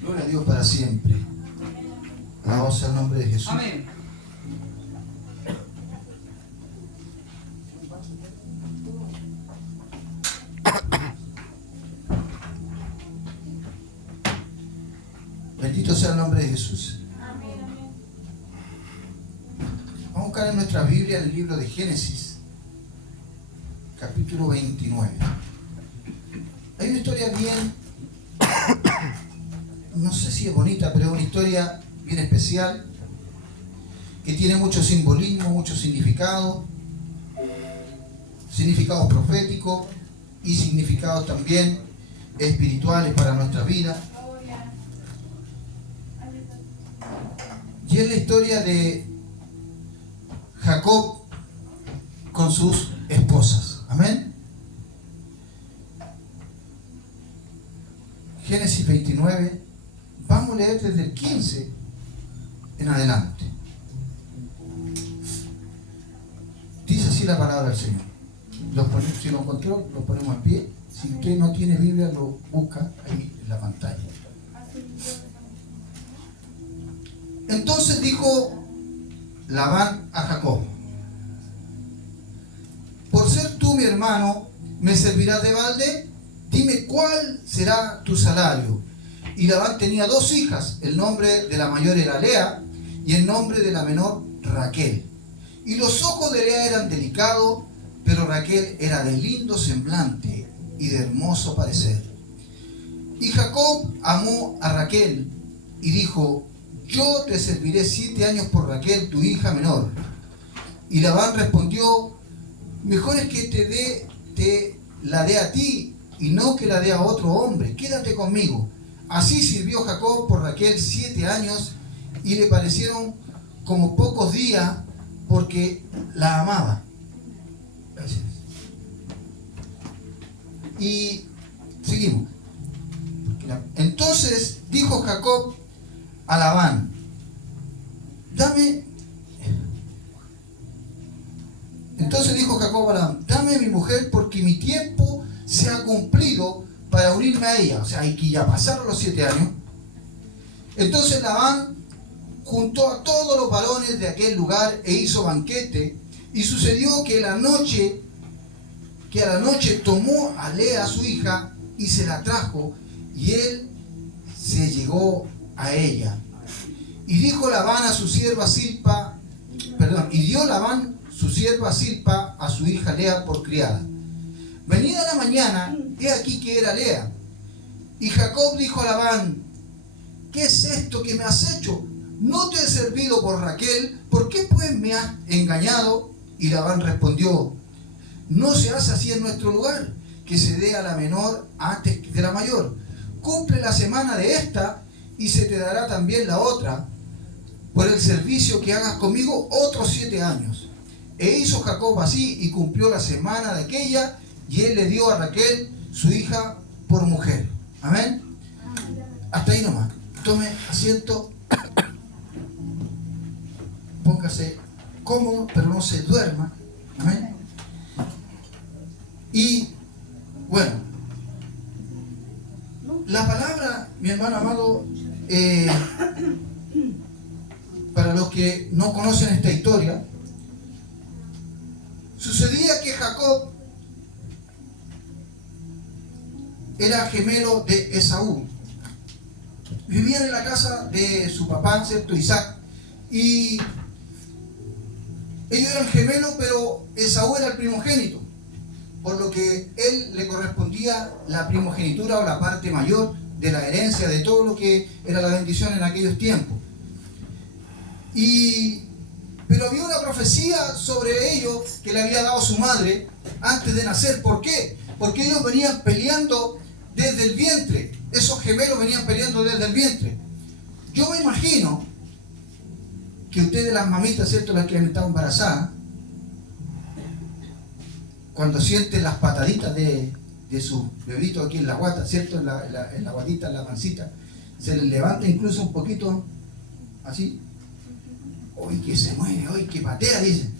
Gloria a Dios para siempre. Alabado sea el nombre de Jesús. Amén. Bendito sea el nombre de Jesús. Vamos a buscar en nuestra Biblia el libro de Génesis, capítulo 29. Hay una historia bien, no sé si es bonita, pero es una historia bien especial, que tiene mucho simbolismo, mucho significado, significados proféticos y significados también espirituales para nuestra vida. Y es la historia de Jacob con sus esposas. Amén. Génesis 29. Vamos a leer desde el 15 en adelante. Dice así la palabra del Señor. Si lo encontró, lo ponemos en pie. Si usted no tiene Biblia, lo busca ahí en la pantalla. Entonces dijo Labán a Jacob: por ser tú mi hermano, ¿me servirás de balde? Dime cuál será tu salario. Y Labán tenía dos hijas, el nombre de la mayor era Lea y el nombre de la menor Raquel. Y los ojos de Lea eran delicados, pero Raquel era de lindo semblante y de hermoso parecer. Y Jacob amó a Raquel y dijo: yo te serviré 7 años por Raquel, tu hija menor. Y Labán respondió: mejor es que te la dé a ti y no que la dé a otro hombre. Quédate conmigo. Así sirvió Jacob por Raquel 7 años y le parecieron como pocos días porque la amaba. Gracias. Y seguimos. Entonces dijo Jacob a Labán: Entonces dijo Jacob a Labán: dame mi mujer, porque mi tiempo se ha cumplido para unirme a ella. O sea, hay que ya pasaron los 7 años. Entonces Labán juntó a todos los varones de aquel lugar e hizo banquete. Y sucedió que a la noche tomó a Lea su hija y se la trajo, y él se llegó a ella. Y dijo Labán a su sierva Zilpa, y dio Labán su sierva Zilpa a su hija Lea por criada. Venida la mañana, he aquí que era Lea. Y Jacob dijo a Labán: ¿qué es esto que me has hecho? ¿No te he servido por Raquel? ¿Por qué pues me has engañado? Y Labán respondió: no se hace así en nuestro lugar, que se dé a la menor antes de la mayor. Cumple la semana de esta y se te dará también la otra, por el servicio que hagas conmigo otros 7 años. E hizo Jacob así y cumplió la semana de aquella, y él le dio a Raquel su hija por mujer. Amén. Hasta ahí nomás. Tome asiento. Póngase cómodo, pero no se duerma. Amén. Y bueno, la palabra, mi hermano amado, para los que no conocen esta historia, sucedía que Jacob era gemelo de Esaú. Vivían en la casa de su papá, ¿cierto? Isaac. Y ellos eran gemelos, pero Esaú era el primogénito, por lo que él le correspondía la primogenitura o la parte mayor de la herencia, de todo lo que era la bendición en aquellos tiempos. Pero había una profecía sobre ellos que le había dado su madre antes de nacer. ¿Por qué? Porque ellos venían peleando desde el vientre. Esos gemelos venían peleando desde el vientre. Yo me imagino que ustedes, las mamitas, ¿cierto?, las que han estado embarazadas, cuando sienten las pataditas de su bebito aquí en la guata, ¿cierto?, en la guatita, en la pancita, se les levanta incluso un poquito así. ¡Uy, que se mueve! ¡Uy, que patea! Dicen.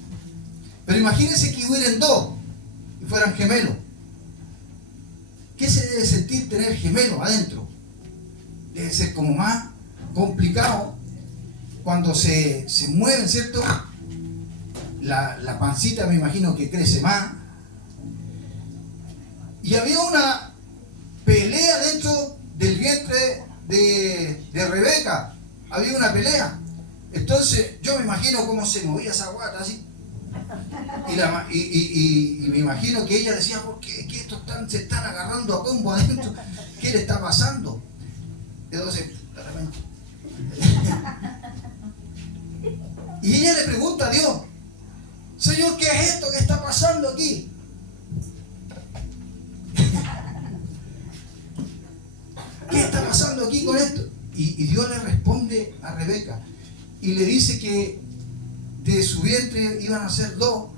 Pero imagínense que hubieran dos y fueran gemelos. ¿Qué se debe sentir tener gemelos adentro? Debe ser como más complicado cuando se mueven, ¿cierto? La pancita me imagino que crece más. Y había una pelea dentro del vientre de Rebeca. Había una pelea. Entonces yo me imagino cómo se movía esa guata así. Y me imagino que ella decía, ¿por qué? ¿Que estos se están agarrando a combo adentro? ¿Qué le está pasando? Entonces, de repente. Y ella le pregunta a Dios, Señor, ¿qué es esto que está pasando aquí? ¿Qué está pasando aquí con esto? Y Dios le responde a Rebeca y le dice que de su vientre iban a ser dos,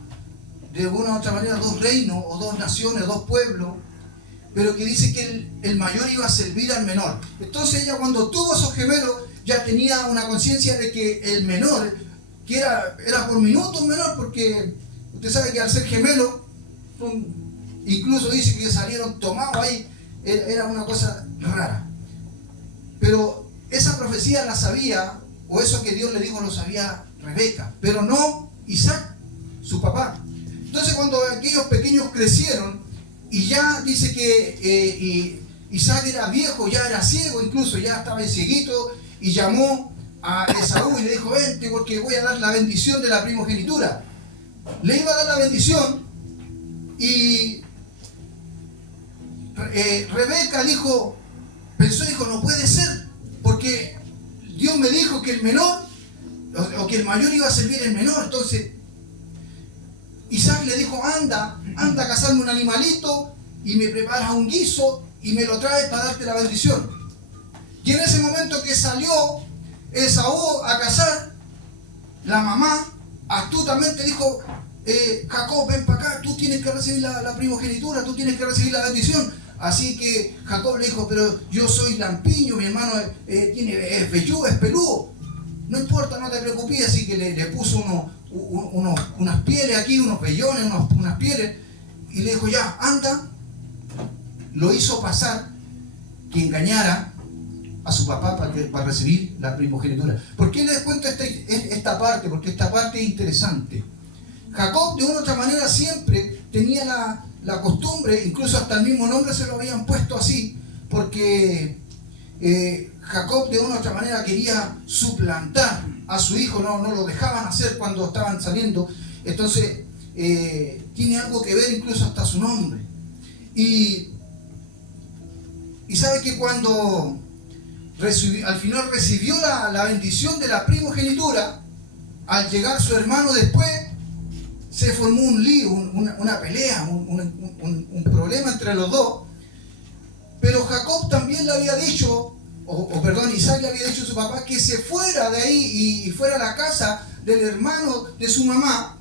de alguna u otra manera, dos reinos o dos naciones, dos pueblos, pero que dice que el mayor iba a servir al menor. Entonces ella, cuando tuvo esos gemelos, ya tenía una conciencia de que el menor, que era por minutos menor, porque usted sabe que al ser gemelos, incluso dice que salieron tomados ahí, era una cosa rara. Pero esa profecía la sabía, o eso que Dios le dijo lo sabía Rebeca, pero no Isaac, su papá. Entonces cuando aquellos pequeños crecieron, y ya dice que Isaac era viejo, ya era ciego, incluso ya estaba cieguito, y llamó a Esaú y le dijo, vente porque voy a dar la bendición de la primogenitura. Le iba a dar la bendición y Rebeca pensó, no puede ser, porque Dios me dijo que el menor, o que el mayor iba a servir el menor. Entonces Isaac le dijo, anda a cazarme un animalito y me preparas un guiso y me lo traes para darte la bendición. Y en ese momento que salió Esaú a cazar, la mamá astutamente dijo, Jacob, ven para acá, tú tienes que recibir la primogenitura, tú tienes que recibir la bendición. Así que Jacob le dijo, pero yo soy lampiño, mi hermano es velludo, es peludo. No importa, no te preocupes. Así que le puso unas pieles aquí, unos vellones, unas pieles, y le dijo, ya, anda. Lo hizo pasar que engañara a su papá para recibir la primogenitura. ¿Por qué les cuento esta parte? Porque esta parte es interesante. Jacob, de una u otra manera, siempre tenía la costumbre, incluso hasta el mismo nombre se lo habían puesto así, porque Jacob de una u otra manera quería suplantar a su hijo, no lo dejaban hacer cuando estaban saliendo. Entonces tiene algo que ver incluso hasta su nombre. Y sabe que cuando al final recibió la bendición de la primogenitura, al llegar su hermano después, se formó un lío, una pelea, un problema entre los dos. Pero Jacob también le había dicho, Isaac le había dicho a su papá que se fuera de ahí y fuera a la casa del hermano de su mamá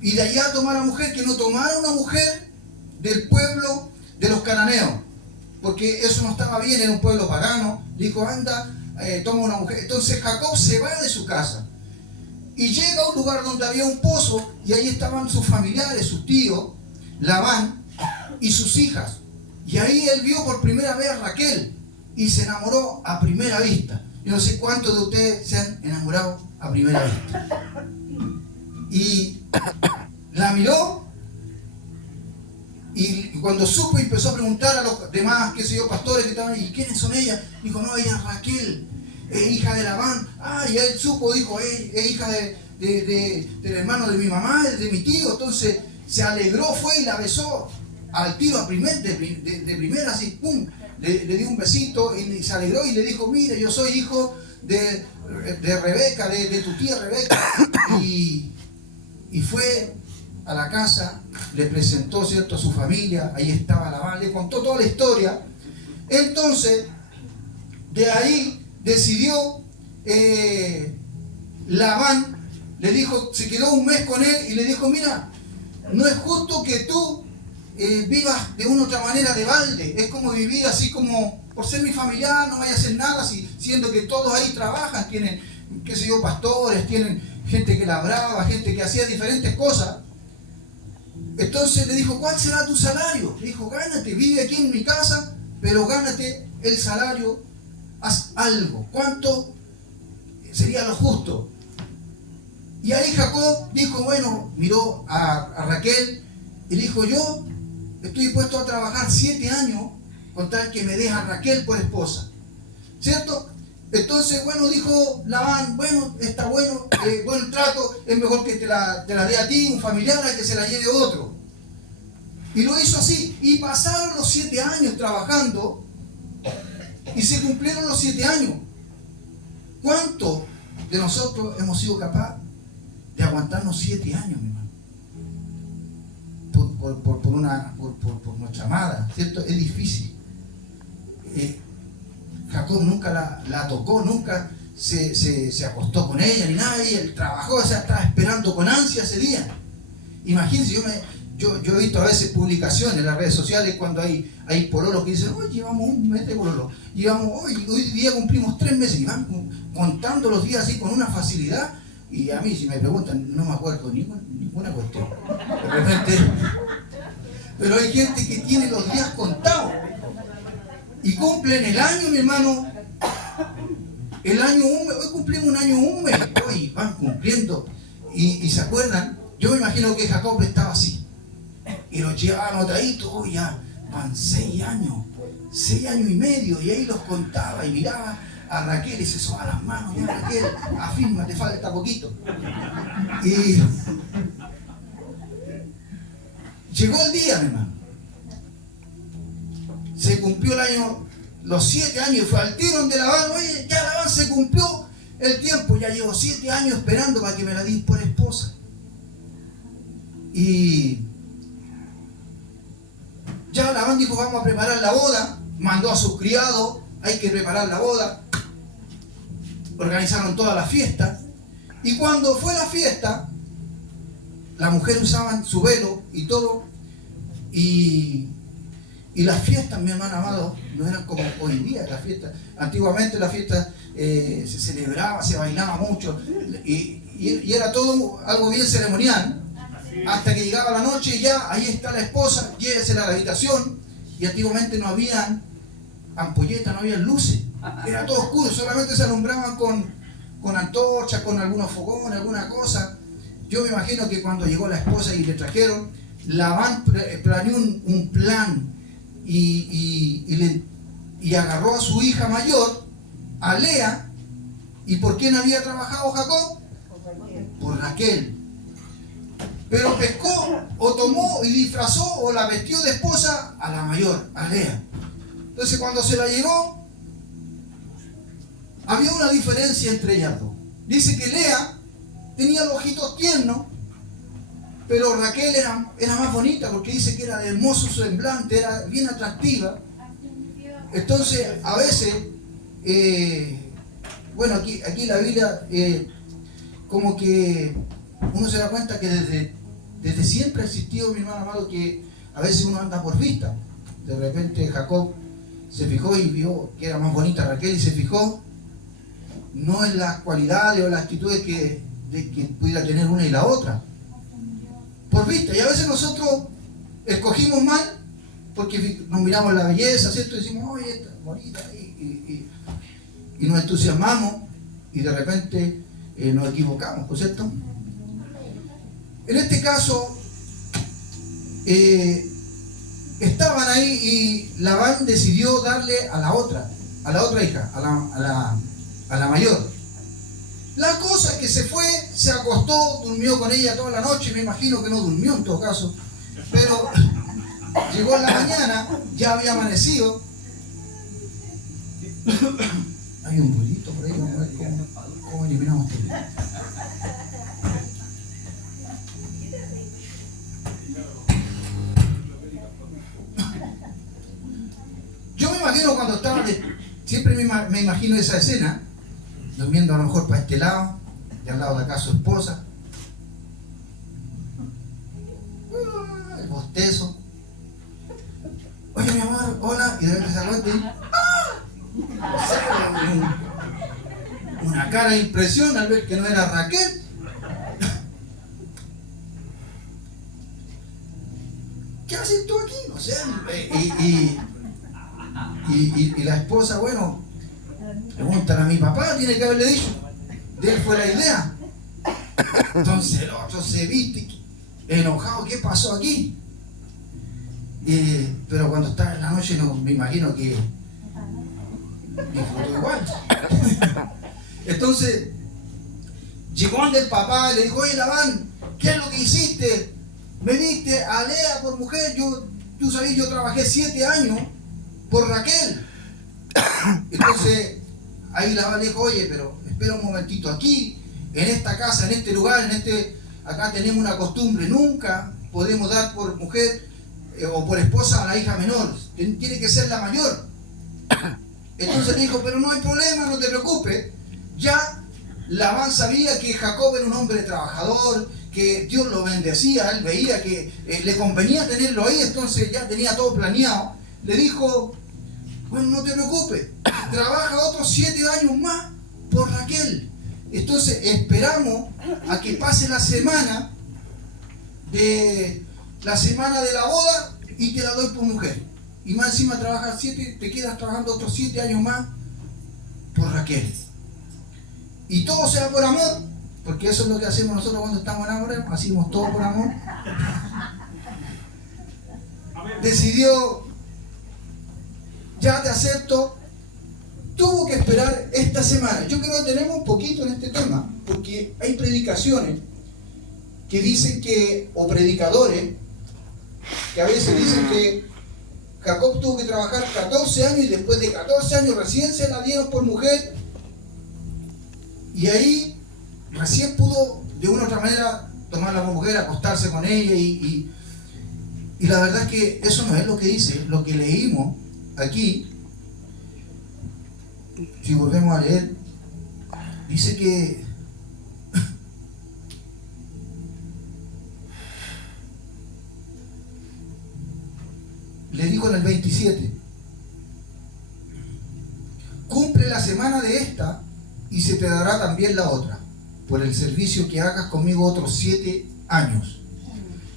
y de allá tomara mujer, que no tomara una mujer del pueblo de los cananeos, porque eso no estaba bien, era un pueblo pagano. Dijo, anda, toma una mujer. Entonces Jacob se va de su casa y llega a un lugar donde había un pozo, y ahí estaban sus familiares, sus tíos, Labán y sus hijas. Y ahí él vio por primera vez a Raquel y se enamoró a primera vista. Yo no sé cuántos de ustedes se han enamorado a primera vista. Y la miró, y cuando supo empezó a preguntar a los demás, pastores que estaban ahí, ¿y quiénes son ellas? Dijo, no, ella es Raquel, es hija de Labán. Y él supo, dijo, es hija del hermano de mi mamá, de mi tío. Entonces se alegró, fue y la besó al tiro, de primera, así, pum, le dio un besito y se alegró y le dijo, mire, yo soy hijo de Rebeca, de tu tía Rebeca. Y fue a la casa, le presentó, ¿cierto?, a su familia, ahí estaba Labán, le contó toda la historia. Entonces, de ahí decidió, Labán le dijo, se quedó un mes con él y le dijo, mira, no es justo que tú vivas de una u otra manera de balde. Es como vivir así como, por ser mi familiar, no vaya a hacer nada, siendo que todos ahí trabajan, tienen, pastores, tienen gente que labraba, gente que hacía diferentes cosas. Entonces le dijo, ¿cuál será tu salario? Le dijo, gánate, vive aquí en mi casa, pero gánate el salario, haz algo. ¿Cuánto sería lo justo? Y ahí Jacob dijo, bueno, miró a Raquel y dijo, yo estoy dispuesto a trabajar 7 años con tal que me deje a Raquel por esposa. ¿Cierto? Entonces, bueno, dijo Labán, bueno, está bueno, buen trato, es mejor que te la dé a ti, un familiar, a que se la lleve otro. Y lo hizo así. Y pasaron los 7 años trabajando y se cumplieron los 7 años. ¿Cuántos de nosotros hemos sido capaces de aguantarnos 7 años, mi hermano? Por nuestra amada, ¿cierto? Es difícil. Jacob nunca la tocó, nunca se acostó con ella ni nada, y él trabajó, o sea, estaba esperando con ansia ese día. Imagínense, yo he visto a veces publicaciones en las redes sociales cuando hay pololos que dicen, hoy llevamos un mes de pololo, hoy día cumplimos 3 meses, y van contando los días así con una facilidad, y a mí si me preguntan, no me acuerdo ninguna cuestión. De repente, pero hay gente que tiene los días contados. Y cumplen el año, mi hermano, el año húmedo. Hoy cumplimos un año húmedo, hoy van cumpliendo. Y se acuerdan, yo me imagino que Jacob estaba así. Y los llevaban anotaditos, hoy ya van 6 años, 6 años y medio. Y ahí los contaba y miraba a Raquel y se sobaba las manos. Ya Raquel, afirma, te falta poquito. Y llegó el día, mi hermano. Se cumplió el año, los 7 años, y fue al tiro donde Labán, oye, ya Labán se cumplió el tiempo, ya llevo 7 años esperando para que me la den por esposa. Y ya Labán dijo, vamos a preparar la boda, mandó a sus criados, hay que preparar la boda, organizaron toda la fiesta, y cuando fue la fiesta, las mujeres usaban su velo y todo, y las fiestas, mi hermano amado, no eran como hoy día las fiestas. Antiguamente las fiestas se celebraba, se bailaba mucho, y era todo algo bien ceremonial, hasta que llegaba la noche y ya, ahí está la esposa, llévesela a la habitación, y antiguamente no había ampolletas, no había luces, era todo oscuro, solamente se alumbraban con antorchas, con algunos fogones, alguna cosa. Yo me imagino que cuando llegó la esposa y le trajeron, Labán planeó un plan, y agarró a su hija mayor, a Lea. ¿Y por quién había trabajado Jacob? Por Raquel. Pero pescó o tomó y disfrazó o la vestió de esposa a la mayor, a Lea. Entonces cuando se la llevó, había una diferencia entre ellas dos. Dice que Lea tenía los ojitos tiernos, pero Raquel era más bonita, porque dice que era de hermoso semblante, era bien atractiva. Entonces, a veces, bueno, aquí la Biblia, como que uno se da cuenta que desde siempre ha existido, mi hermano amado, que a veces uno anda por vista. De repente Jacob se fijó y vio que era más bonita Raquel, y se fijó no en las cualidades o las actitudes de que pudiera tener una y la otra, por vista. Y a veces nosotros escogimos mal porque nos miramos la belleza, ¿cierto? Y decimos, oye, esta es bonita, y nos entusiasmamos, y de repente nos equivocamos, ¿por cierto? En este caso, estaban ahí, y Labán decidió darle a la otra hija, a la mayor. La cosa es que se fue, se acostó, durmió con ella toda la noche, me imagino que no durmió en todo caso, pero llegó en la mañana, ya había amanecido. Hay un bolito por ahí, vamos a ver cómo eliminamos esto. Yo me imagino cuando estaba, siempre me imagino esa escena, durmiendo a lo mejor para este lado, y al lado de acá su esposa, el bostezo, oye mi amor, hola, y de repente se acuerda y una cara de impresión al ver que no era Raquel. ¿qué haces tú aquí? No sé. Y la esposa, bueno, preguntan a mi papá, tiene que haberle dicho. De él fue la idea. Entonces el otro se viste enojado, ¿qué pasó aquí? Pero cuando estaba en la noche, no, me imagino que disfrutó igual. Entonces llegó ante el papá y le dijo: oye, Labán, ¿qué es lo que hiciste? Me diste a Lea por mujer. Tú sabes, yo trabajé 7 años por Raquel. Entonces ahí Labán le dijo: oye, pero espera un momentito, aquí en esta casa, en este lugar, acá tenemos una costumbre, nunca podemos dar por mujer o por esposa a la hija menor, tiene que ser la mayor. Entonces le dijo: pero no hay problema, no te preocupes. Ya Labán sabía que Jacob era un hombre trabajador, que Dios lo bendecía, él veía que le convenía tenerlo ahí, entonces ya tenía todo planeado. Le dijo: bueno, no te preocupes, trabaja otros 7 años más por Raquel. Entonces esperamos a que pase la semana de la boda y te la doy por mujer. Y más encima trabajas 7, te quedas trabajando otros 7 años más por Raquel. Y todo sea por amor, porque eso es lo que hacemos nosotros cuando estamos enamorados, hacemos todo por amor. Decidió: ya te acepto. Tuvo que esperar esta semana. Yo creo que tenemos un poquito en este tema, porque hay predicaciones que dicen que, o predicadores, que a veces dicen que Jacob tuvo que trabajar 14 años y después de 14 años recién se la dieron por mujer, y ahí recién pudo de una u otra manera tomarla como mujer, acostarse con ella, y la verdad es que eso no es lo que dice, lo que leímos aquí. Si volvemos a leer, dice que le dijo en el 27: cumple la semana de esta y se te dará también la otra, por el servicio que hagas conmigo otros 7 años.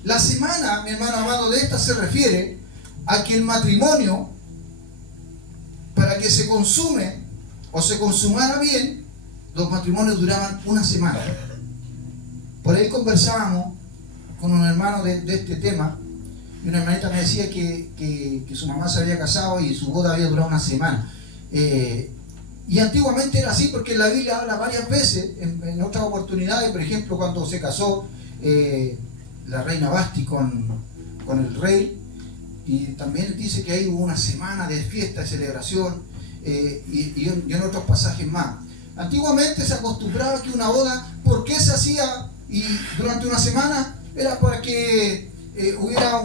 La semana, mi hermano amado, de esta se refiere a que el matrimonio, para que se consume o se consumara bien, los matrimonios duraban una semana. Por ahí conversábamos con un hermano de este tema, y una hermanita me decía que su mamá se había casado y su boda había durado una semana. Y antiguamente era así, porque la Biblia habla varias veces, en otras oportunidades, por ejemplo, cuando se casó la reina Basti con el rey, y también dice que ahí hubo una semana de fiesta, de celebración, y en otros pasajes más. Antiguamente se acostumbraba que una boda, ¿por qué se hacía y durante una semana? Era para que hubiera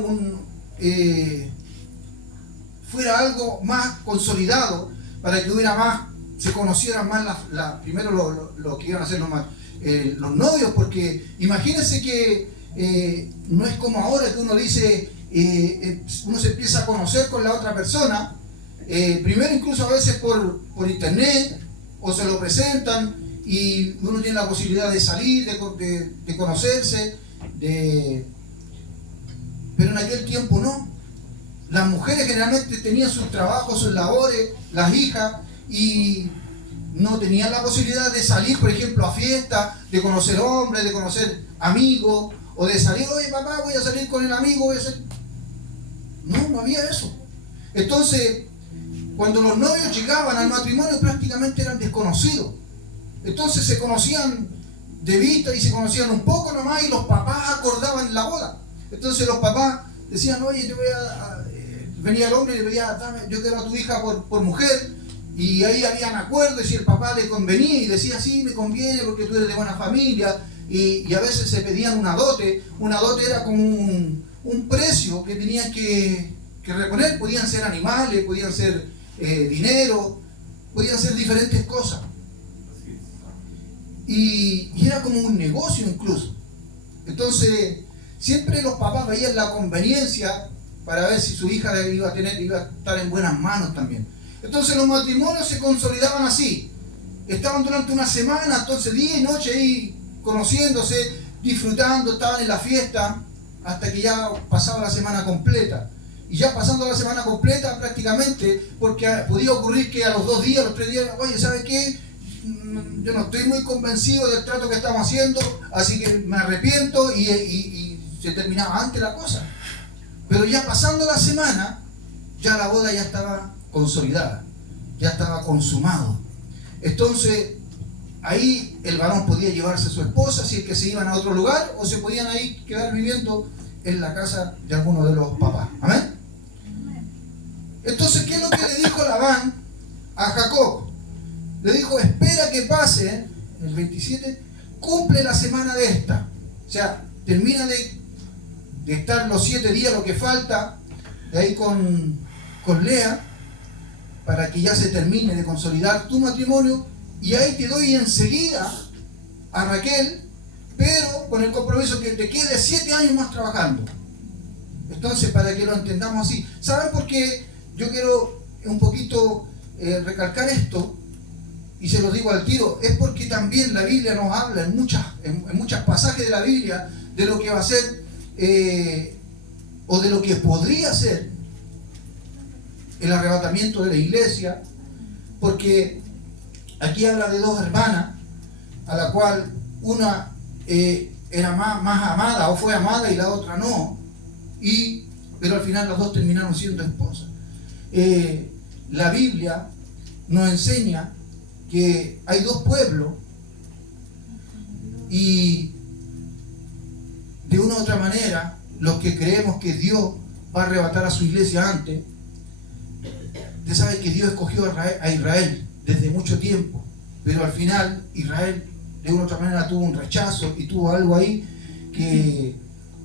fuera algo más consolidado, para que hubiera más, se conocieran más primero lo que iban a hacer los novios, porque imagínense que no es como ahora que uno dice, uno se empieza a conocer con la otra persona, primero incluso a veces por internet, o se lo presentan y uno tiene la posibilidad de salir, de conocerse, pero en aquel tiempo no. Las mujeres generalmente tenían sus trabajos, sus labores, las hijas, y no tenían la posibilidad de salir, por ejemplo, a fiestas, de conocer hombres, de conocer amigos, o de salir: oye papá, voy a salir con el amigo, voy a hacer... No había eso. Entonces, cuando los novios llegaban al matrimonio, prácticamente eran desconocidos. Entonces se conocían de vista y se conocían un poco nomás, y los papás acordaban la boda. Entonces los papás decían: oye, yo voy venía el hombre y le pedía: yo quiero a tu hija por mujer, y ahí habían acuerdos, y si el papá le convenía y decía: sí, me conviene porque tú eres de buena familia, y a veces se pedían una dote. Una dote era como un precio que tenían que reponer. Podían ser animales, podían ser dinero, podían ser diferentes cosas, y era como un negocio incluso. Entonces siempre los papás veían la conveniencia para ver si su hija iba a estar en buenas manos también. Entonces los matrimonios se consolidaban así, estaban durante una semana, entonces día y noche ahí conociéndose, disfrutando, estaban en la fiesta, hasta que ya pasaba la semana completa. Y ya pasando la semana completa prácticamente, porque podía ocurrir que a los 2 días, los 3 días, oye, ¿sabes qué? Yo no estoy muy convencido del trato que estamos haciendo, así que me arrepiento y se terminaba antes la cosa. Pero ya pasando la semana, ya la boda ya estaba consolidada, ya estaba consumado. Entonces, ahí el varón podía llevarse a su esposa si es que se iban a otro lugar, o se podían ahí quedar viviendo en la casa de alguno de los papás. ¿Amén? Entonces, ¿qué es lo que le dijo Labán a Jacob? Le dijo, espera que pase, el 27, cumple la semana de esta. O sea, termina de estar los 7 días, lo que falta, de ahí con Lea, para que ya se termine de consolidar tu matrimonio, y ahí te doy enseguida a Raquel, pero con el compromiso que te quede 7 años más trabajando. Entonces, para que lo entendamos así. ¿Saben por qué yo quiero un poquito recalcar esto? Y se lo digo al tiro, es porque también la Biblia nos habla en muchos pasajes de la Biblia de lo que va a ser o de lo que podría ser el arrebatamiento de la iglesia, porque aquí habla de 2 hermanas, a la cual una era más amada o fue amada y la otra no, pero al final las 2 terminaron siendo esposas. La Biblia nos enseña que hay 2 pueblos y de una u otra manera los que creemos que Dios va a arrebatar a su iglesia antes. Usted sabe que Dios escogió a Israel desde mucho tiempo, pero al final Israel de una u otra manera tuvo un rechazo y tuvo algo ahí que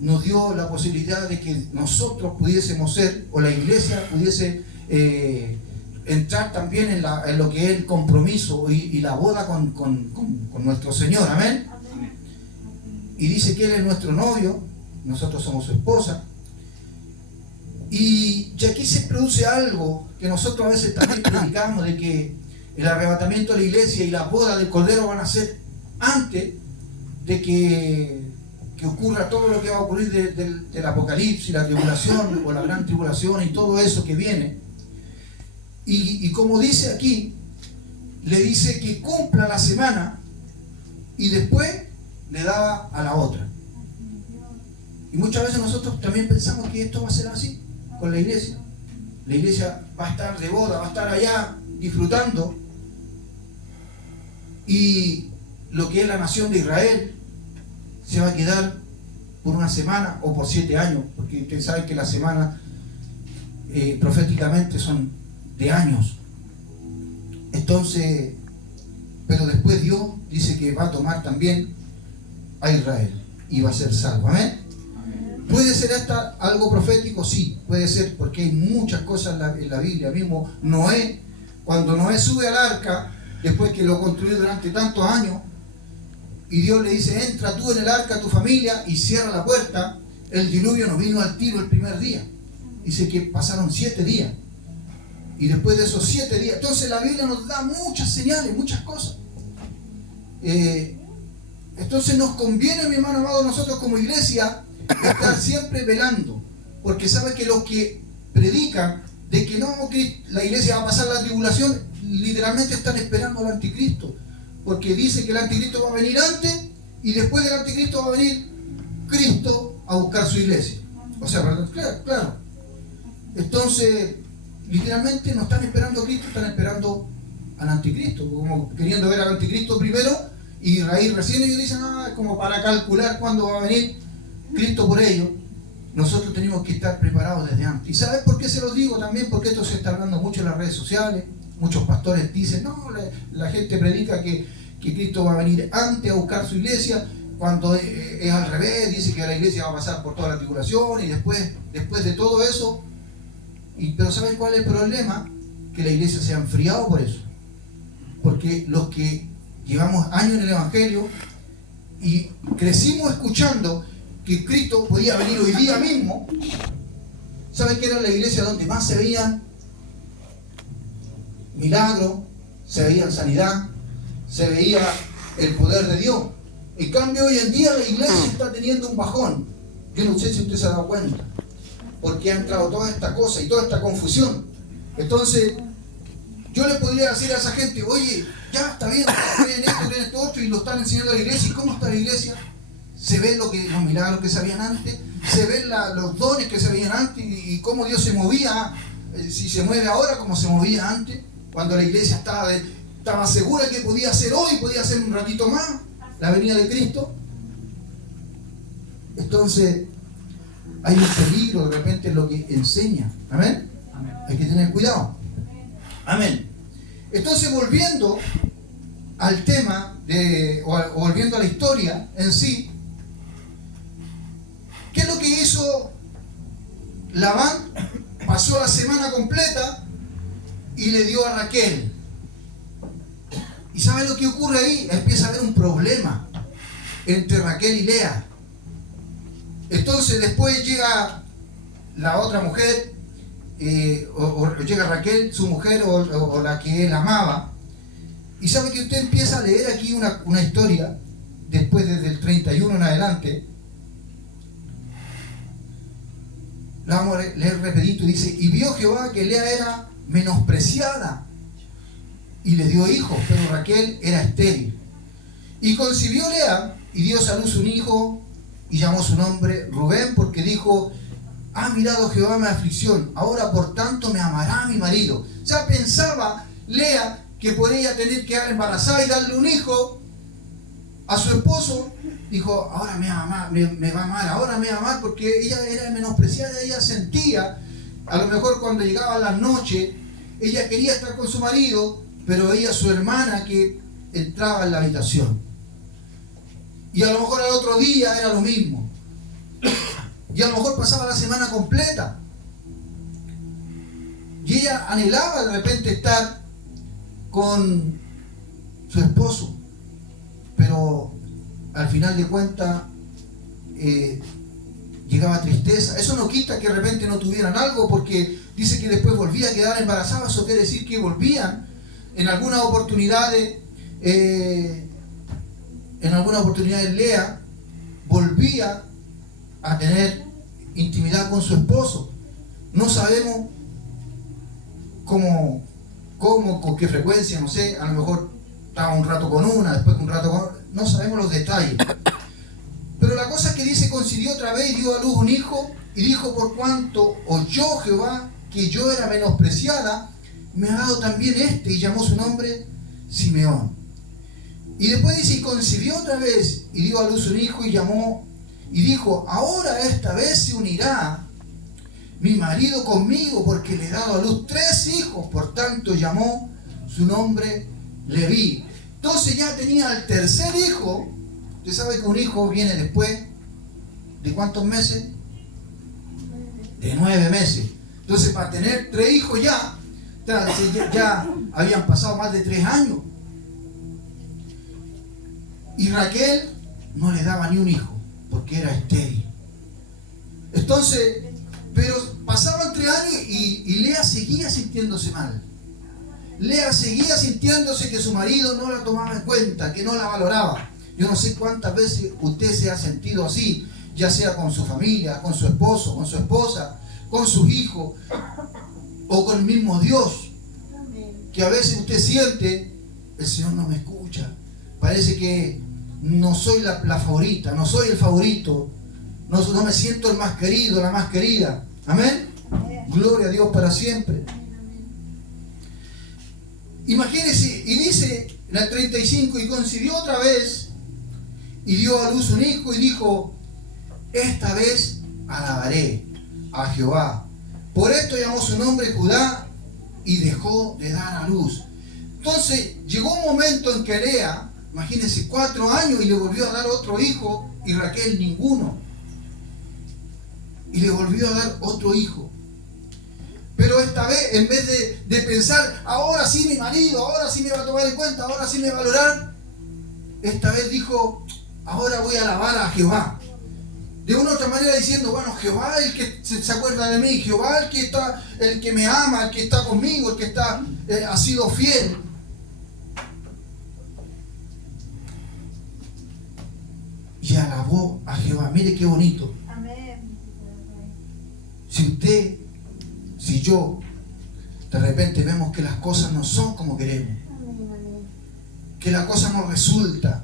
nos dio la posibilidad de que nosotros pudiésemos ser, o la iglesia pudiese entrar también en lo que es el compromiso y la boda con nuestro Señor. Amén. Y dice que Él es nuestro novio, nosotros somos su esposa. Y aquí se produce algo que nosotros a veces también predicamos, de que el arrebatamiento de la iglesia y las bodas del Cordero van a ser antes de que ocurra todo lo que va a ocurrir del Apocalipsis, la tribulación o la gran tribulación y todo eso que viene. Y como dice aquí, le dice que cumpla la semana y después le daba a la otra. Y muchas veces nosotros también pensamos que esto va a ser así con la iglesia. La iglesia va a estar de boda, va a estar allá disfrutando, y lo que es la nación de Israel se va a quedar por una semana o por 7 años, porque ustedes saben que las semanas proféticamente son de años. Entonces, pero después Dios dice que va a tomar también a Israel y va a ser salvo. Amén. ¿Puede ser esta algo profético? Sí, puede ser, porque hay muchas cosas en la Biblia. Mismo Noé, cuando Noé sube al arca, después que lo construyó durante tantos años, y Dios le dice, entra tú en el arca, tu familia, y cierra la puerta, el diluvio no vino al tiro el primer día. Dice que pasaron 7 días. Y después de esos 7 días, entonces la Biblia nos da muchas señales, muchas cosas. Entonces nos conviene, mi hermano amado, nosotros como iglesia, estar siempre velando, porque sabe que los que predican de que no, que la iglesia va a pasar la tribulación, literalmente están esperando al anticristo, porque dice que el anticristo va a venir antes y después del anticristo va a venir Cristo a buscar su iglesia. O sea, perdón, claro. Entonces, literalmente no están esperando a Cristo, están esperando al anticristo, como queriendo ver al anticristo primero, y ahí recién ellos dicen, es como para calcular cuándo va a venir Cristo por ellos. Nosotros tenemos que estar preparados desde antes. ¿Y sabes por qué se los digo también? Porque esto se está hablando mucho en las redes sociales. Muchos pastores dicen, no, la gente predica que Cristo va a venir antes a buscar su iglesia, cuando es al revés, dice que la iglesia va a pasar por toda la tribulación y después de todo eso. Pero ¿saben cuál es el problema? Que la iglesia se ha enfriado por eso. Porque los que llevamos años en el Evangelio y crecimos escuchando que Cristo podía venir hoy día mismo, ¿saben que era la iglesia donde más se veían milagros, se veía sanidad, se veía el poder de Dios? En cambio, hoy en día la iglesia está teniendo un bajón. Yo no sé si usted se ha dado cuenta, porque ha entrado toda esta cosa y toda esta confusión. Entonces, yo le podría decir a esa gente, oye, ya está bien, creen esto otro, y lo están enseñando a la iglesia. ¿Y cómo está la iglesia? Se ven los milagros que se habían antes, se ven los dones que se veían antes, y cómo Dios se movía, si se mueve ahora como se movía antes, cuando la iglesia estaba segura que podía ser hoy, podía ser un ratito más, la venida de Cristo. Entonces, hay un peligro de repente en lo que enseña. ¿Amén? Amén. Hay que tener cuidado. Amén. Entonces, volviendo al tema, o volviendo a la historia en sí, ¿qué es lo que hizo Labán? Pasó la semana completa y le dio a Raquel. ¿Y sabe lo que ocurre ahí? Empieza a haber un problema entre Raquel y Lea. Entonces después llega la otra mujer, o llega Raquel, su mujer, o la que él amaba. Y sabe que usted empieza a leer aquí una historia, después desde el 31 en adelante. La vamos a leer repetito, y dice: y vio Jehová que Lea era menospreciada, y le dio hijos, pero Raquel era estéril. Y concibió Lea, y dio a luz un hijo, y llamó su nombre Rubén, porque dijo: ha mirado Jehová mi aflicción, ahora por tanto me amará mi marido. O sea, pensaba Lea que podía tener que quedar embarazada y darle un hijo a su esposo. Dijo: ahora me va a amar, me va a amar, ahora me va a amar, porque ella era menospreciada. Ella sentía, a lo mejor cuando llegaba la noche, ella quería estar con su marido, pero veía a su hermana que entraba en la habitación. Y a lo mejor al otro día era lo mismo. Y a lo mejor pasaba la semana completa. Y ella anhelaba de repente estar con su esposo. Pero al final de cuentas llegaba tristeza. Eso no quita que de repente no tuvieran algo, porque dice que después volvía a quedar embarazada. Eso quiere decir que volvían en algunas oportunidades. En algunas oportunidades Lea volvía a tener intimidad con su esposo. No sabemos cómo, con qué frecuencia, no sé, a lo mejor estaba un rato con una, después un rato con otra, no sabemos los detalles. Pero la cosa es que dice: concibió otra vez y dio a luz un hijo, y dijo: por cuanto oyó Jehová que yo era menospreciada, me ha dado también este, y llamó su nombre Simeón. Y después dice: y concibió otra vez y dio a luz un hijo, y llamó, y dijo: ahora esta vez se unirá mi marido conmigo, porque le he dado a luz 3 hijos. Por tanto llamó su nombre Leví. Entonces ya tenía el tercer hijo. Usted sabe que un hijo viene después ¿de cuántos meses? De 9 meses. Entonces, para tener 3 hijos ya habían pasado más de 3 años. Y Raquel no le daba ni un hijo, porque era estéril. Entonces, pero pasaban 3 años y Lea seguía sintiéndose mal. Lea seguía sintiéndose que su marido no la tomaba en cuenta, que no la valoraba. Yo no sé cuántas veces usted se ha sentido así, ya sea con su familia, con su esposo, con su esposa, con sus hijos, o con el mismo Dios. Que a veces usted siente: el Señor no me escucha, parece que no soy la favorita, no soy el favorito, no me siento el más querido, la más querida. Amén. Gloria a Dios para siempre. Imagínense, y dice en el 35: y concibió otra vez y dio a luz un hijo, y dijo: esta vez alabaré a Jehová. Por esto llamó su nombre Judá, y dejó de dar a luz. Entonces llegó un momento en que Lea, imagínense, 4 años, y le volvió a dar otro hijo, y Raquel ninguno. Y le volvió a dar otro hijo. Pero esta vez, en vez de pensar: ahora sí mi marido, ahora sí me va a tomar en cuenta, ahora sí me va a valorar, esta vez dijo: ahora voy a alabar a Jehová. De una u otra manera diciendo: bueno, Jehová es el que se acuerda de mí, Jehová el que me ama, el que está conmigo, el que ha sido fiel. Y alabó a Jehová. Mire qué bonito. Amén. Si usted, si yo, de repente vemos que las cosas no son como queremos, que la cosa no resulta,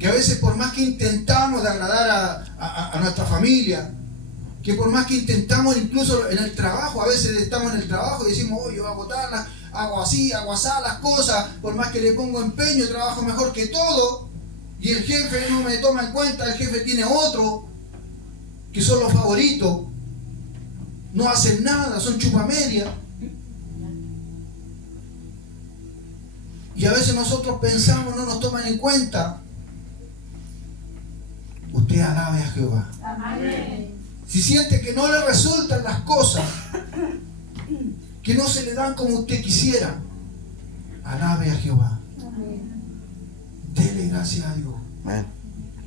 que a veces por más que intentamos de agradar a nuestra familia, que por más que intentamos incluso en el trabajo, a veces estamos en el trabajo y decimos, oh, yo hago tal, hago así, hago así las cosas, por más que le pongo empeño, trabajo mejor que todo, y el jefe no me toma en cuenta, el jefe tiene otro, que son los favoritos, no hacen nada, son chupamedia. Y a veces nosotros pensamos, no nos toman en cuenta. Usted alabe a Jehová. Amén. Si siente que no le resultan las cosas, que no se le dan como usted quisiera, alabe a Jehová. Amén. Dele gracias a Dios. Amén.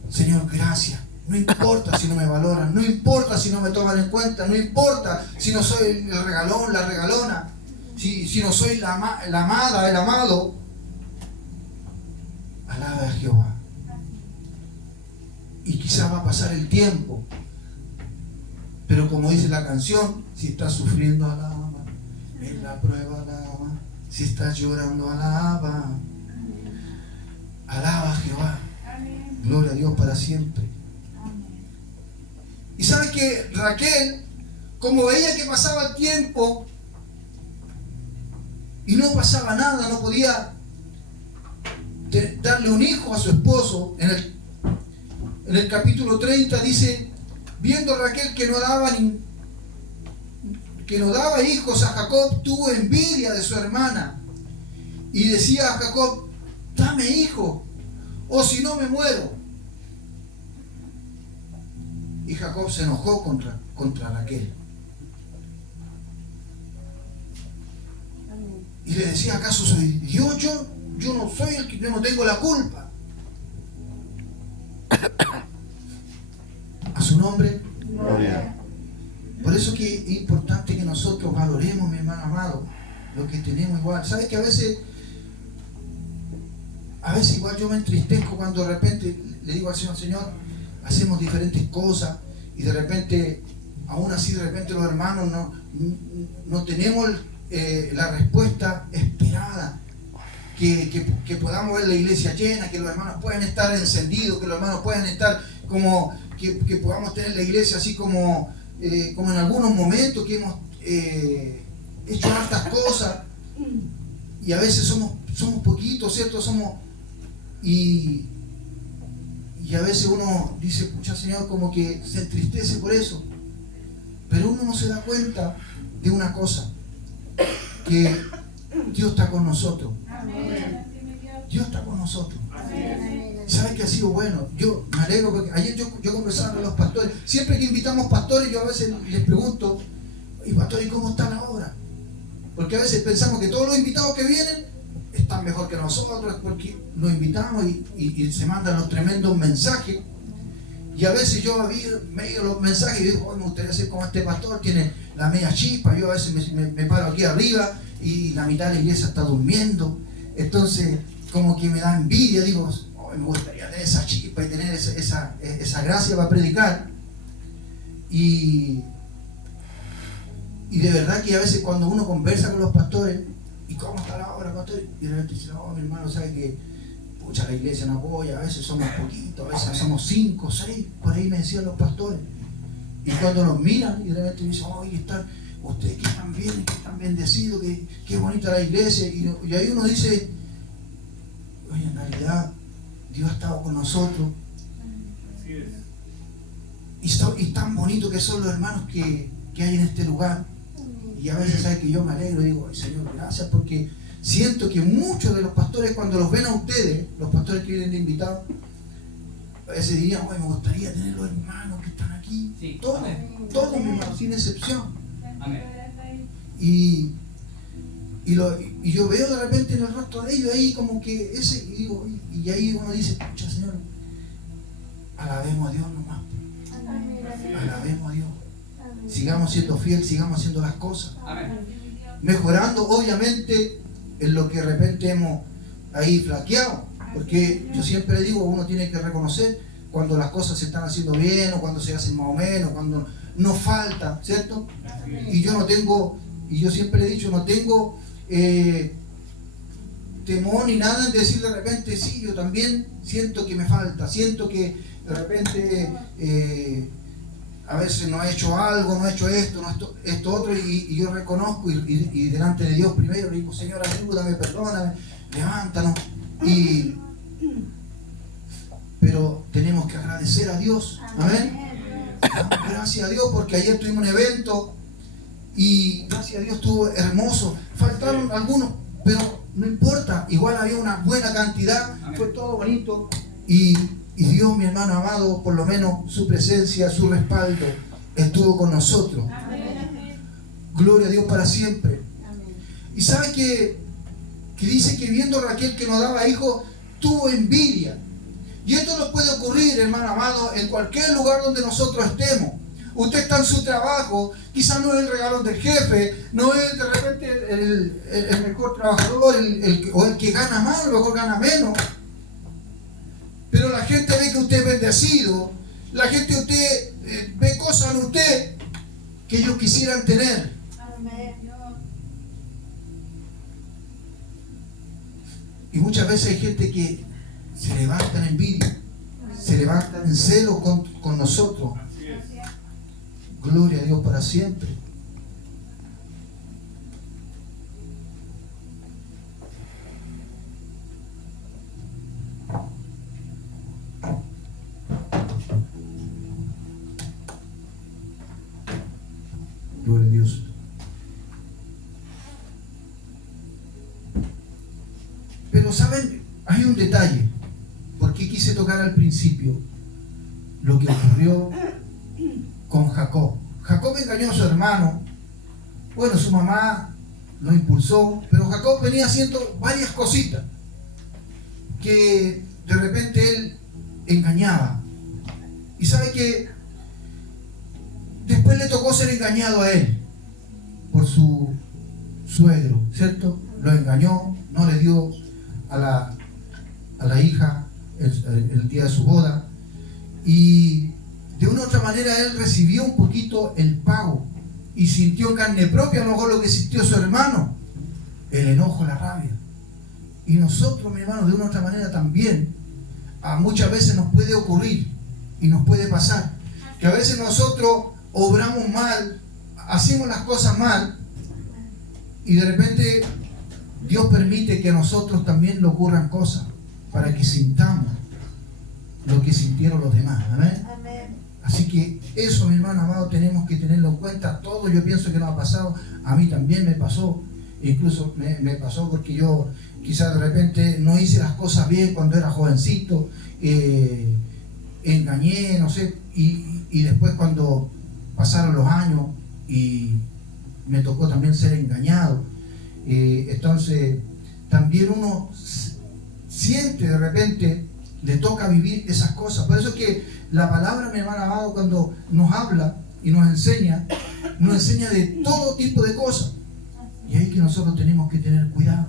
Señor, gracias. No importa si no me valoran, no importa si no me toman en cuenta, no importa si no soy el regalón, la regalona, si no soy la amada, el amado. Alabe a Jehová. Y quizás va a pasar el tiempo, pero como dice la canción, si estás sufriendo, alaba, en la prueba, alaba, si estás llorando, alaba. Alaba a Jehová. Gloria a Dios para siempre. Y sabes que Raquel, como veía que pasaba el tiempo y no pasaba nada, no podía darle un hijo a su esposo, en el capítulo 30 dice, viendo Raquel que no daba hijos a Jacob, tuvo envidia de su hermana y decía a Jacob, dame hijo, o si no me muero. Y Jacob se enojó contra Raquel. Y le decía, ¿acaso soy Dios? Yo no soy el que, yo no tengo la culpa. A su nombre, gloria. Por eso que es importante que nosotros valoremos, mi hermano amado, lo que tenemos igual. ¿Sabes que a veces igual yo me entristezco cuando de repente le digo al Señor, hacemos diferentes cosas y de repente, aún así de repente los hermanos no tenemos la respuesta esperada, que podamos ver la iglesia llena, que los hermanos puedan estar encendidos, que los hermanos puedan estar como, que podamos tener la iglesia así como en algunos momentos que hemos hecho hartas cosas y a veces somos poquitos, ¿cierto? Y a veces uno dice, pucha Señor, como que se entristece por eso. Pero uno no se da cuenta de una cosa, que Dios está con nosotros. Amén. Dios está con nosotros. Amén. ¿Sabes que ha sido bueno? Yo me alegro porque ayer yo conversaba con los pastores. Siempre que invitamos pastores, yo a veces les pregunto, y pastor, ¿y cómo está la obra? Porque a veces pensamos que todos los invitados que vienen están mejor que nosotros, porque los invitamos y se mandan los tremendos mensajes. Y a veces yo medio los mensajes y digo, me gustaría ser como este pastor, tiene la media chispa. Yo a veces me paro aquí arriba y la mitad de la iglesia está durmiendo. Entonces, como que me da envidia, digo, me gustaría tener esa chispa y tener esa gracia para predicar. Y de verdad que a veces cuando uno conversa con los pastores, ¿y cómo está la obra, pastor? Y de repente dice, no, mi hermano, sabe que pucha, la iglesia no apoya, a veces somos poquitos, a veces somos 5, 6, por ahí me decían los pastores. Y cuando nos miran y de repente dicen, oye, ustedes que están bien, que están bendecidos, que bonita la iglesia. Y ahí uno dice, oye, en realidad Dios ha estado con nosotros. Y tan bonito que son los hermanos que hay en este lugar. Y a veces sabe que yo me alegro, digo, ay Señor, gracias, porque siento que muchos de los pastores, cuando los ven a ustedes, los pastores que vienen de invitados, a veces dirían, oye, me gustaría tener los hermanos que están aquí. Sí. Todos, mis hermanos, sin excepción. Amén. Y yo veo de repente en el rostro de ellos ahí como que y ahí uno dice, pucha Señor, alabemos a Dios nomás. Alabemos a Dios. Sigamos siendo fieles, sigamos haciendo las cosas. Amén. Mejorando obviamente en lo que de repente hemos ahí flaqueado. Porque yo siempre digo, uno tiene que reconocer cuando las cosas se están haciendo bien o cuando se hacen más o menos, cuando nos falta, ¿cierto? Y yo no tengo, y yo siempre he dicho, no tengo temor ni nada en decir de repente, sí, yo también siento que me falta, siento que de repente a veces no he hecho algo, no he hecho esto, no esto otro, y yo reconozco y delante de Dios primero le digo, Señor, ayúdame, perdóname, levántanos. Pero tenemos que agradecer a Dios, amén. Gracias a Dios, porque ayer tuvimos un evento y gracias a Dios estuvo hermoso. Faltaron algunos, pero no importa, igual había una buena cantidad, fue todo bonito. Y Dios, mi hermano amado, por lo menos su presencia, su respaldo, estuvo con nosotros. Gloria a Dios para siempre. Y sabe que dice que viendo a Raquel que nos daba hijos, tuvo envidia. Y esto nos puede ocurrir, hermano amado, en cualquier lugar donde nosotros estemos. Usted está en su trabajo, quizás no es el regalo del jefe, no es de repente el mejor trabajador o el que gana más, a lo mejor gana menos. Pero la gente ve que usted es bendecido, la gente ve cosas en usted que ellos quisieran tener. Y muchas veces hay gente que se levanta en envidia, se levanta en celo con nosotros. Gloria a Dios para siempre. Gloria a Dios. Pero saben, hay un detalle. Porque quise tocar al principio lo que ocurrió con Jacob. Jacob engañó a su hermano. Bueno, su mamá lo impulsó, pero Jacob venía haciendo varias cositas que de repente él engañaba. Y sabe que después le tocó ser engañado a él por su suegro, ¿cierto? Lo engañó, no le dio a la hija el día de su boda, y de una u otra manera él recibió un poquito el pago y sintió en carne propia a lo mejor lo que sintió su hermano, el enojo, la rabia. Y nosotros, mi hermano, de una u otra manera también muchas veces nos puede ocurrir y nos puede pasar que a veces nosotros obramos mal, hacemos las cosas mal, y de repente Dios permite que a nosotros también le ocurran cosas para que sintamos lo que sintieron los demás. ¿Amén? Amén. Así que eso, mi hermano amado, tenemos que tenerlo en cuenta. Todo yo pienso que nos ha pasado. A mí también me pasó. Incluso me pasó porque yo quizás de repente no hice las cosas bien cuando era jovencito. Engañé, no sé. Y después cuando pasaron los años y me tocó también ser engañado. Entonces también uno siente de repente, le toca vivir esas cosas. Por eso es que la palabra, mi hermano amado, cuando nos habla y nos enseña de todo tipo de cosas. Y ahí que nosotros tenemos que tener cuidado.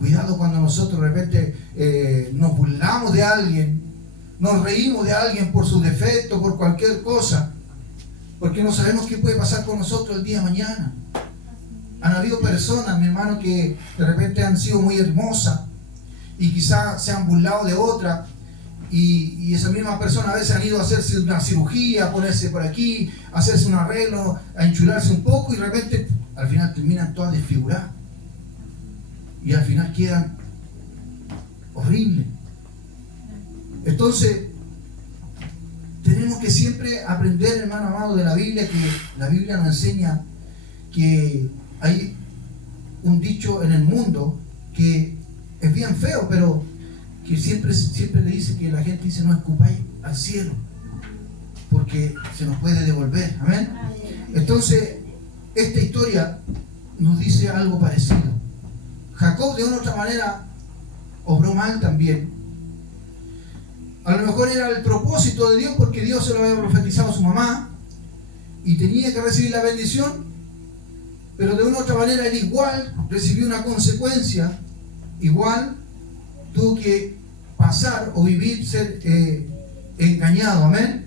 Cuidado cuando nosotros de repente nos burlamos de alguien, nos reímos de alguien por su defecto, por cualquier cosa, porque no sabemos qué puede pasar con nosotros el día de mañana. Han habido personas, mi hermano, que de repente han sido muy hermosas y quizás se han burlado de otra, y esas mismas personas a veces han ido a hacerse una cirugía, a ponerse por aquí, a hacerse un arreglo, a enchularse un poco, y de repente al final terminan todas desfiguradas y al final quedan horribles. Entonces tenemos que siempre aprender, hermano amado, de la Biblia, que la Biblia nos enseña que hay un dicho en el mundo que es bien feo, pero que siempre le dice que la gente dice: no escupáis al cielo, porque se nos puede devolver. Amén. Entonces esta historia nos dice algo parecido. Jacob de una u otra manera obró mal también. A lo mejor era el propósito de Dios, porque Dios se lo había profetizado a su mamá y tenía que recibir la bendición, pero de una u otra manera él igual recibió una consecuencia. Igual tuvo que pasar o vivir, ser engañado. Amén.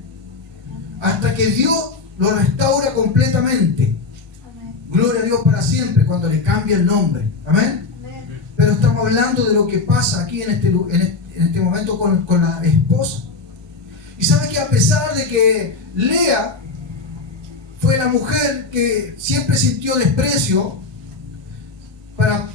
Hasta que Dios lo restaura completamente. Amén. Gloria a Dios para siempre cuando le cambia el nombre. Amén. Amén. Pero estamos hablando de lo que pasa aquí en este momento con la esposa. Y sabe que a pesar de que Lea fue la mujer que siempre sintió desprecio, para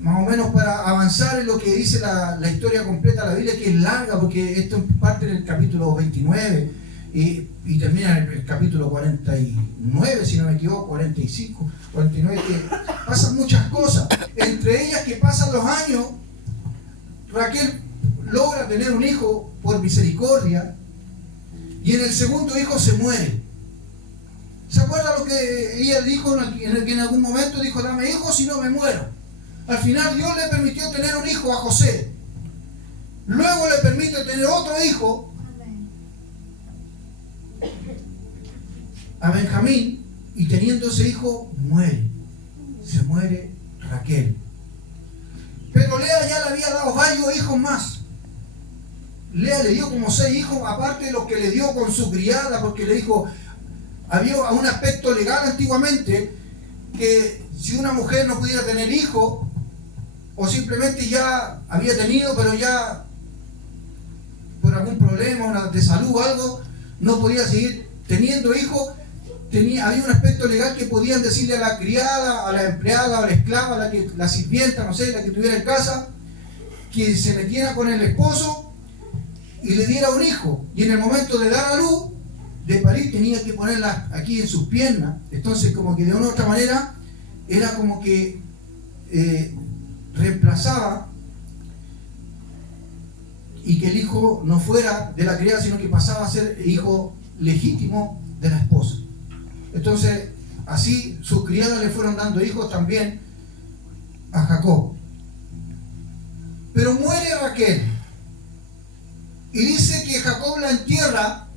más o menos para avanzar en lo que dice la historia completa de la Biblia, que es larga, porque esto parte del capítulo 29 y termina en el capítulo 49, si no me equivoco, 45, 49, que pasan muchas cosas. Entre ellas que pasan los años, Raquel logra tener un hijo por misericordia, y en el segundo hijo se muere. ¿Se acuerda lo que ella dijo en algún momento? Dijo, dame hijo si no me muero. Al final Dios le permitió tener un hijo a José. Luego le permite tener otro hijo Amén. a Benjamín, y teniendo ese hijo muere. Se muere Raquel. Pero Lea ya le había dado varios hijos más. Lea le dio como 6 hijos, aparte de los que le dio con su criada, porque le dijo, había un aspecto legal antiguamente, que si una mujer no pudiera tener hijos, o simplemente ya había tenido, pero ya por algún problema de salud o algo, no podía seguir teniendo hijos, había un aspecto legal que podían decirle a la criada, a la empleada, a la esclava, la sirvienta, no sé, la que estuviera en casa, que se metiera con el esposo y le diera un hijo. Y en el momento de dar a luz, de parir, tenía que ponerla aquí en sus piernas. Entonces, como que de una u otra manera, era como que reemplazaba, y que el hijo no fuera de la criada, sino que pasaba a ser hijo legítimo de la esposa. Entonces, así sus criadas le fueron dando hijos también a Jacob. Pero muere Raquel, y dice que Jacob la entierra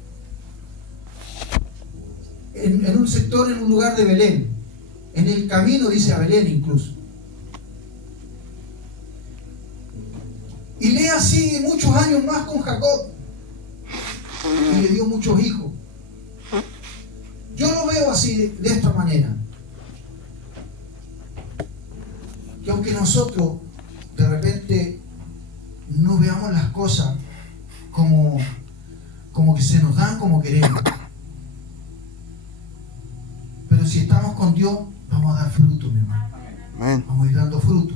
en un sector, en un lugar de Belén. En el camino, dice, a Belén incluso. Y Lea sigue muchos años más con Jacob, y le dio muchos hijos. Yo lo veo así, de esta manera, que aunque nosotros de repente no veamos las cosas como que se nos dan como queremos, pero si estamos con Dios, vamos a dar fruto, mi hermano. Amén. Vamos a ir dando fruto.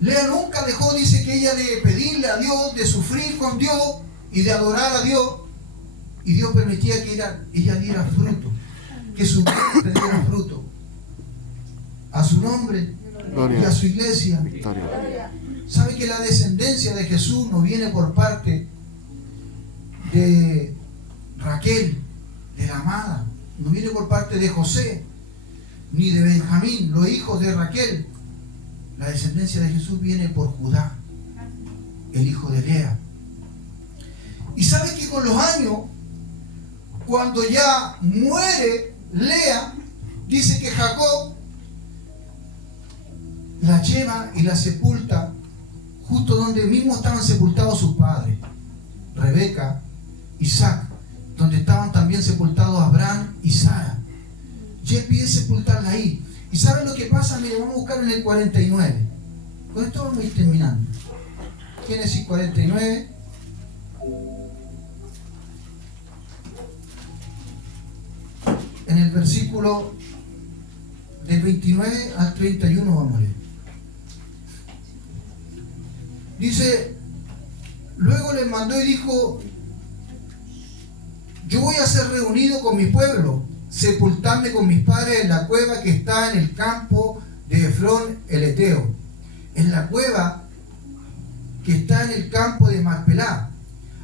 Lea nunca dejó, dice, que ella, de pedirle a Dios, de sufrir con Dios y de adorar a Dios, y Dios permitía que ella diera fruto, que su nombre diera fruto a su nombre. Gloria. Y a su iglesia. Victoria. ¿Sabe que la descendencia de Jesús no viene por parte de Raquel, de la amada? No viene por parte de José, ni de Benjamín, los hijos de Raquel. La descendencia de Jesús viene por Judá, el hijo de Lea. Y sabe que con los años, cuando ya muere Lea, dice que Jacob la lleva y la sepulta justo donde mismo estaban sepultados sus padres, Rebeca, Isaac, donde estaban también sepultados Abraham y Sara. Y él pide sepultarla ahí. ¿Y saben lo que pasa? Mire, vamos a buscar en el 49. Con esto vamos a ir terminando. Génesis 49. En el versículo del 29 al 31 vamos a leer. Dice, luego les mandó y dijo, yo voy a ser reunido con mi pueblo, sepultarme con mis padres en la cueva que está en el campo de Efrón el Eteo, en la cueva que está en el campo de Macpelá,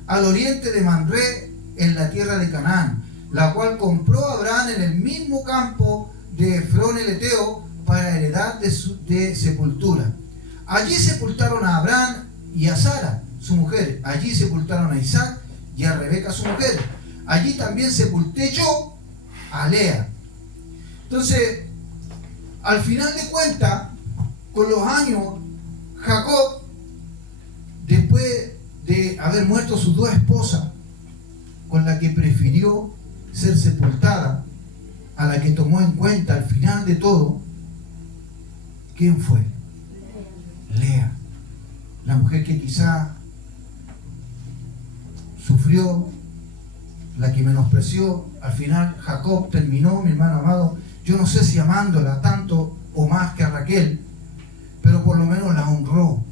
al oriente de Mamre, en la tierra de Canaán, la cual compró Abraham en el mismo campo de Efrón el Eteo para heredad de sepultura. Allí sepultaron a Abraham y a Sara, su mujer. Allí sepultaron a Isaac y a Rebeca, su mujer. Allí también sepulté yo a Lea. Entonces, al final de cuentas, con los años, Jacob, después de haber muerto sus 2 esposas, con la que prefirió ser sepultada, a la que tomó en cuenta al final de todo, ¿quién fue? Lea. La mujer que quizá sufrió, la que menospreció. Al final Jacob terminó, mi hermano amado, yo no sé si amándola tanto o más que a Raquel, pero por lo menos la honró.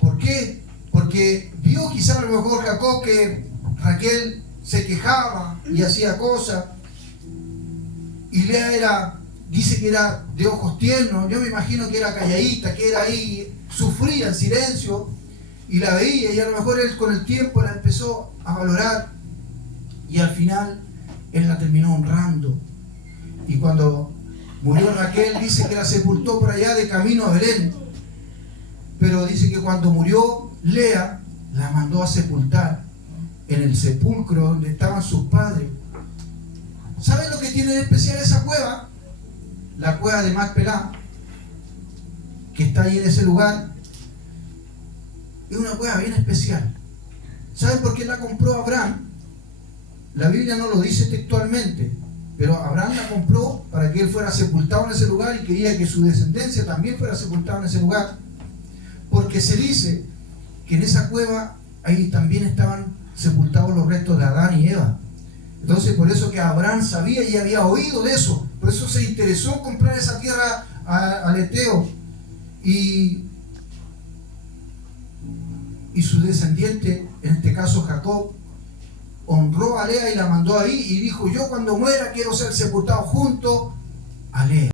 ¿Por qué? Porque vio quizá a lo mejor Jacob que Raquel se quejaba y hacía cosas, y Lea dice que era de ojos tiernos. Yo me imagino que era calladita, que era ahí, sufría en silencio, y la veía, y a lo mejor él con el tiempo la empezó a valorar, y al final él la terminó honrando. Y cuando murió Raquel, dice que la sepultó por allá de camino a Belén, pero dice que cuando murió Lea, la mandó a sepultar en el sepulcro donde estaban sus padres. ¿Saben lo que tiene de especial esa cueva? La cueva de Macpelá, que está ahí en ese lugar, es una cueva bien especial. ¿Saben por qué la compró Abraham? La Biblia no lo dice textualmente, pero Abraham la compró para que él fuera sepultado en ese lugar, y quería que su descendencia también fuera sepultada en ese lugar, porque se dice que en esa cueva ahí también estaban sepultados los restos de Adán y Eva. Entonces, por eso que Abraham sabía y había oído de eso, por eso se interesó en comprar esa tierra al Eteo, y su descendiente, en este caso Jacob, honró a Lea y la mandó ahí, y dijo: yo cuando muera quiero ser sepultado junto a Lea.